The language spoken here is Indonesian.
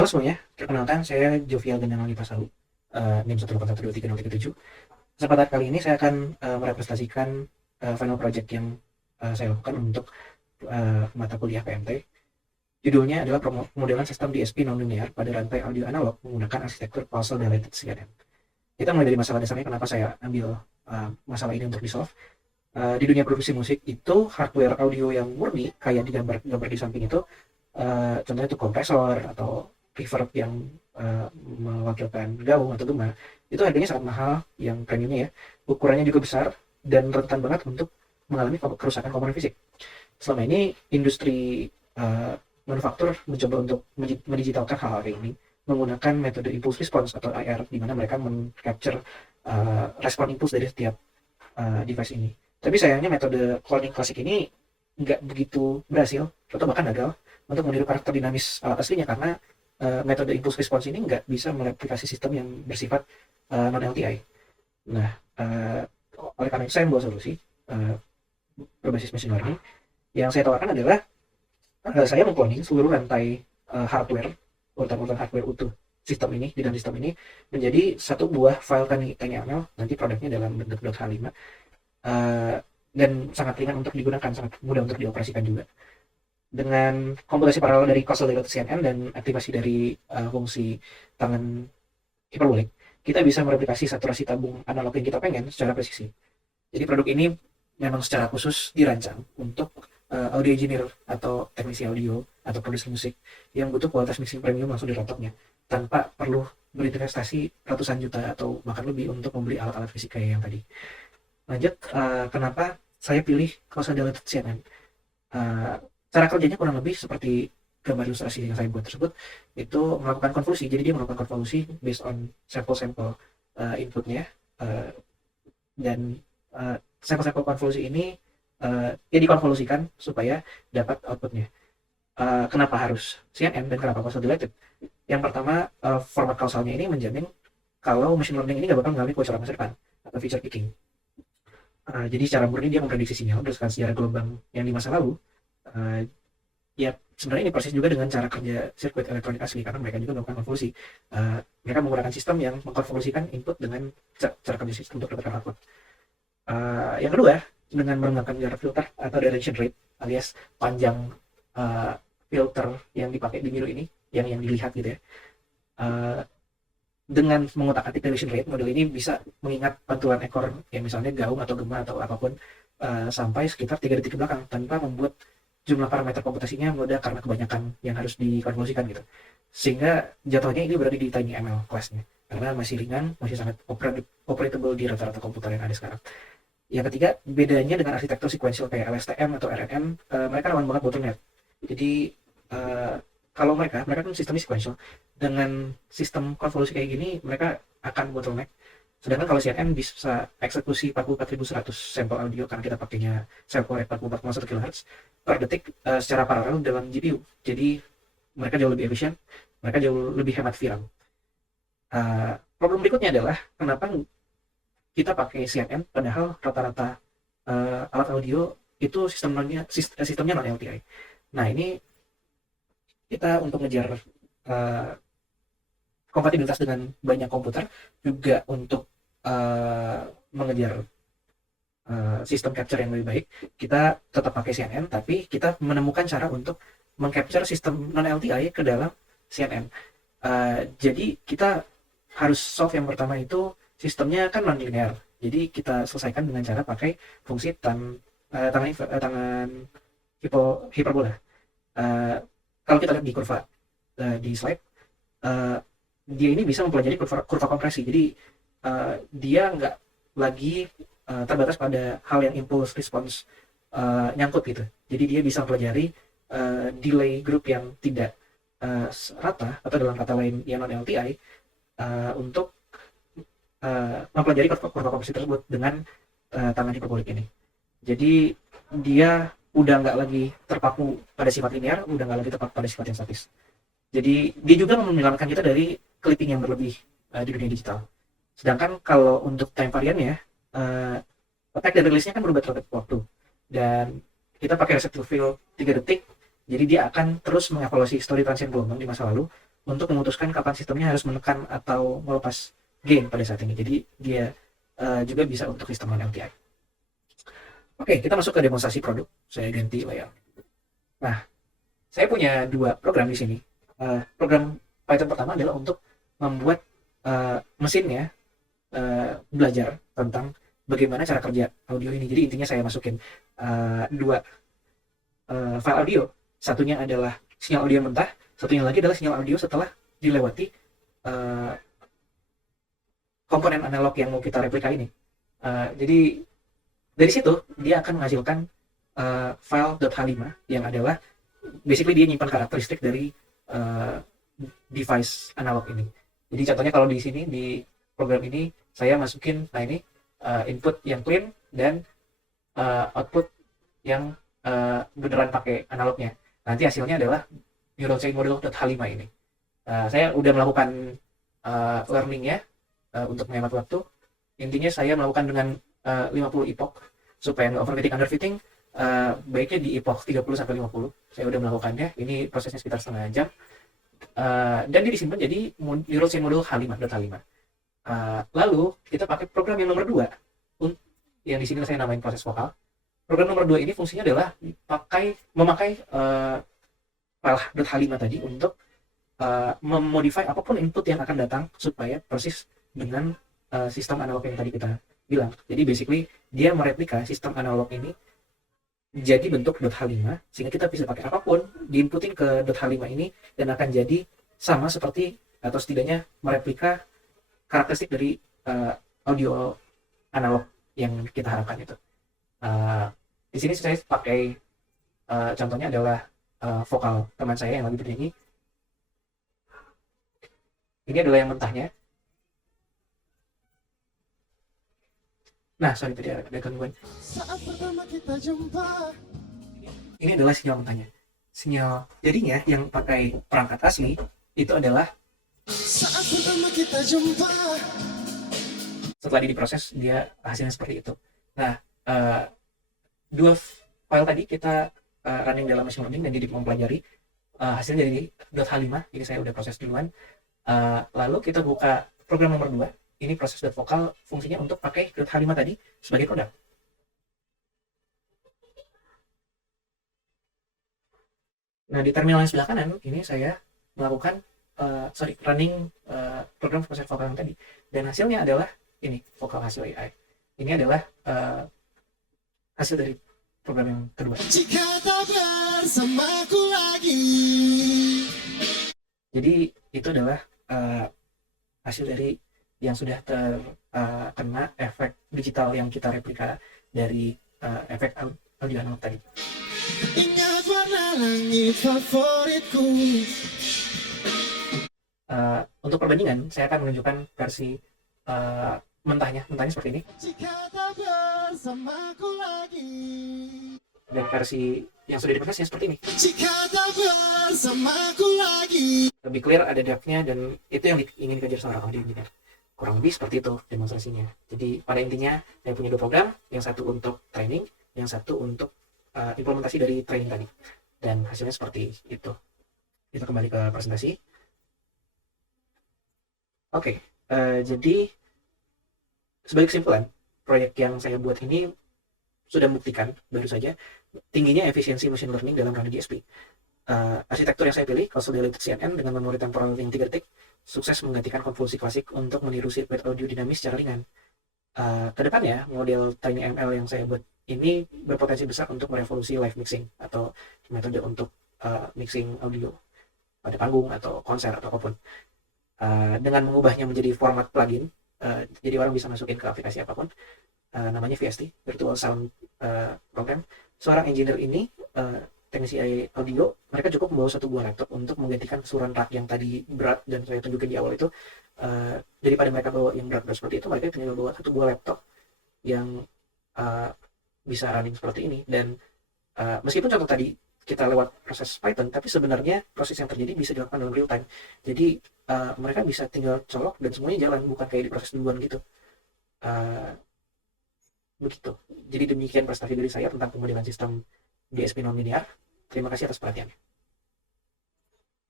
Halo semuanya, perkenalkan saya Jovial Ganangali Pasahu, NIM 181230337. Kesempatan kali ini saya akan merepresentasikan final project yang saya lakukan untuk mata kuliah PMT. Judulnya adalah pemodelan sistem DSP non-linear pada rantai audio analog menggunakan arsitektur pulsar dilated CNN. Kita mulai dari masalah dasarnya, kenapa saya ambil masalah ini untuk di-solve. Di dunia produksi musik itu hardware audio yang murni, kayak di gambar di samping itu, contohnya itu kompresor atau reverb yang mewakilkan gaung atau gema, itu harganya sangat mahal, yang premiumnya ya, ukurannya juga besar dan rentan banget untuk mengalami kerusakan komponen fisik. Selama ini industri manufaktur mencoba untuk mendigitalkan hal-hal kayak ini menggunakan metode impulse response atau IR, di mana mereka men-capture respon impuls dari setiap device ini. Tapi sayangnya metode cloning klasik ini nggak begitu berhasil atau bahkan gagal untuk meniru karakter dinamis alat aslinya, karena metode impulse response ini nggak bisa mereplikasi sistem yang bersifat non LTI. Nah, oleh karena itu saya membuat solusi berbasis machine learning. Yang saya tawarkan adalah saya mengcloning seluruh rantai hardware, urutan-urutan hardware utuh sistem ini, di dalam sistem ini, menjadi satu buah file TinyML, nanti produknya dalam bentuk .h5, dan sangat ringan untuk digunakan, sangat mudah untuk dioperasikan juga. Dengan komputasi paralel dari causal dilated CNN dan aktivasi dari fungsi tangan hiperbolik, kita bisa mereplikasi saturasi tabung analog yang kita pengen secara presisi. Jadi produk ini memang secara khusus dirancang untuk audio engineer atau teknisi audio atau produser musik yang butuh kualitas mixing premium langsung di laptopnya, tanpa perlu berinvestasi ratusan juta atau bahkan lebih untuk membeli alat-alat fisik kayak yang tadi. Lanjut, kenapa saya pilih causal dilated CNN? Cara kerjanya kurang lebih seperti gambar ilustrasi yang saya buat tersebut, itu melakukan konvolusi. Jadi dia melakukan konvolusi based on sampel-sampel inputnya, dan sampel-sampel konvolusi ini ya dikonvolusikan supaya dapat outputnya. Kenapa harus CNN dan kenapa causal dilated? Yang pertama, format kausalnya ini menjamin kalau machine learning ini nggak bakal mengalami kebocoran masa depan atau feature picking. Jadi secara murni dia memprediksi sinyal berdasarkan sejarah gelombang yang di masa lalu. Ya sebenarnya ini persis juga dengan cara kerja sirkuit elektronik asli, karena mereka juga melakukan konvolusi. Mereka menggunakan sistem yang mengkonvolusikan input dengan cara kerja sistem untuk mendapatkan output. Yang kedua, dengan menggunakan jarak filter atau direction rate, alias panjang filter yang dipakai di Miro ini, yang dilihat gitu ya. Dengan mengotak-atik direction rate, model ini bisa mengingat pantulan ekor, ya misalnya gaung atau gema atau apapun, sampai sekitar 3 detik ke belakang, tanpa membuat jumlah parameter komputasinya meledak karena kebanyakan yang harus dikonvolusikan gitu. Sehingga jatuhnya ini berada di TinyML kelasnya, karena masih ringan, masih sangat operatable di rata-rata komputer yang ada sekarang. Yang ketiga, bedanya dengan arsitektur sequential kayak LSTM atau RNN, mereka rawan banget bottleneck. Jadi kalau mereka kan sistemnya sequential, dengan sistem konvolusi kayak gini mereka akan bottleneck. Sedangkan kalau CNN bisa eksekusi 44.100 sampel audio, karena kita pakainya sample rate 44,1 kHz per detik secara paralel dalam GPU. Jadi mereka jauh lebih efisien, mereka jauh lebih hemat VRAM. Problem berikutnya adalah kenapa kita pakai CNN padahal rata-rata alat audio itu sistemnya non LTI. Nah ini kita untuk ngejar kompatibilitas dengan banyak komputer, juga untuk mengejar sistem capture yang lebih baik, kita tetap pakai CNN, tapi kita menemukan cara untuk mengcapture sistem non LTI ke dalam CNN. Jadi kita harus solve yang pertama itu sistemnya kan non linear. Jadi kita selesaikan dengan cara pakai fungsi tangan hiperbola. Kalau kita lihat di kurva di slide, dia ini bisa mempelajari kurva kompresi. Jadi dia nggak lagi terbatas pada hal yang impulse response nyangkut gitu. Jadi dia bisa mempelajari delay group yang tidak rata, atau dalam kata lain yang non LTI, untuk mempelajari kurva kompresi tersebut dengan tangan hiperbolik ini. Jadi dia udah nggak lagi terpaku pada sifat linear, udah nggak lagi terpaku pada sifat yang statis. Jadi dia juga menyelamatkan kita dari clipping yang berlebih di dunia digital. Sedangkan kalau untuk time variannya, attack dan release-nya kan berubah terhadap waktu. Dan kita pakai reset to fill 3 detik, jadi dia akan terus mengevaluasi story transient gelombang di masa lalu untuk memutuskan kapan sistemnya harus menekan atau melepas gain pada saat ini. Jadi dia juga bisa untuk sistem non-LTI. Oke, kita masuk ke demonstrasi produk. Saya ganti layout. Nah, saya punya dua program di sini. Program Python pertama adalah untuk membuat mesinnya belajar tentang bagaimana cara kerja audio ini. Jadi intinya saya masukin dua file audio. Satunya adalah sinyal audio mentah, satunya lagi adalah sinyal audio setelah dilewati komponen analog yang mau kita replika ini. Jadi dari situ dia akan menghasilkan file .h5 yang adalah basically dia nyimpan karakteristik dari device analog ini. Jadi contohnya kalau di sini di program ini saya masukin, nah ini input yang clean dan output yang beneran pakai analognya. Nanti hasilnya adalah neural chain model .h5 ini. Saya udah melakukan learningnya untuk menghemat waktu. Intinya saya melakukan dengan 50 epoch supaya nggak overfitting underfitting. Baiknya di epoch 30-50. Saya udah melakukannya. Ini prosesnya sekitar setengah jam. Dan dia disimpan jadi neural chain model H5.H5. Lalu kita pakai program yang nomor 2 yang di sini saya namain proses vokal. Program nomor 2 ini fungsinya adalah memakai file .h5 tadi untuk memodify apapun input yang akan datang supaya persis dengan sistem analog yang tadi kita bilang. Jadi basically dia mereplika sistem analog ini jadi bentuk .h5 sehingga kita bisa pakai apapun diinputin ke .h5 ini dan akan jadi sama seperti atau setidaknya mereplika karakteristik dari audio analog yang kita harapkan itu. Di sini saya pakai contohnya adalah vokal teman saya yang lagi bernyanyi. Ini adalah yang mentahnya. Nah, sorry tadi ada gangguan. Saat pertama kita jumpa. Ini adalah sinyal mentahnya. Sinyal jadinya yang pakai perangkat asli itu adalah saat pertama kita jumpa. Setelah diproses dia hasilnya seperti itu. Nah, dua file tadi kita running dalam machine learning dan Didik mempelajari hasilnya jadi .h5. Ini saya udah proses duluan. Lalu kita buka program nomor 2. Ini proses vokal, fungsinya untuk pakai .h5 tadi sebagai produk. Nah, di terminal yang sebelah kanan ini saya melakukan running program proses vokal yang tadi, dan hasilnya adalah ini vokal hasil AI. Ini adalah hasil dari program yang kedua. Jika tak bersamaku lagi. Jadi itu adalah hasil dari yang sudah terkena efek digital yang kita replika dari efek audio analog tadi. Ingat warna langit favoritku. Untuk perbandingan, saya akan menunjukkan versi mentahnya seperti ini. Jika tak bersamaku lagi. Dan versi yang sudah diprosesnya seperti ini. Jika tak bersamaku lagi. Lebih clear, ada depth-nya, dan itu yang ingin dikejar sama orang audio engineer. Kurang lebih seperti itu demonstrasinya. Jadi pada intinya saya punya dua program, yang satu untuk training, yang satu untuk implementasi dari training tadi. Dan hasilnya seperti itu. Kita kembali ke presentasi. Oke, jadi sebagai kesimpulan, proyek yang saya buat ini sudah membuktikan baru saja tingginya efisiensi machine learning dalam running DSP. Arsitektur yang saya pilih, Consolidated CNN dengan memori temporal yang 3 detik, sukses menggantikan konvolusi klasik untuk meniru sirkuit audio dinamis secara ringan. Kedepannya, model TinyML yang saya buat ini berpotensi besar untuk merevolusi live mixing atau metode untuk mixing audio pada panggung atau konser atau apapun. Dengan mengubahnya menjadi format plugin, jadi orang bisa masukin ke aplikasi apapun, namanya VST, Virtual Sound Program. Seorang engineer ini, teknisi audio, mereka cukup membawa satu buah laptop untuk menggantikan suran rak yang tadi berat dan saya tunjukin di awal itu. Daripada mereka bawa yang berat-berat seperti itu, mereka tinggal bawa satu buah laptop yang bisa running seperti ini. Dan meskipun contoh tadi kita lewat proses Python, tapi sebenarnya proses yang terjadi bisa dilakukan dalam real time. Jadi mereka bisa tinggal colok dan semuanya jalan, bukan kayak di proses duluan gitu. Begitu. Jadi demikian presentasi dari saya tentang pemodelan sistem DSP non-linear. Terima kasih atas perhatiannya.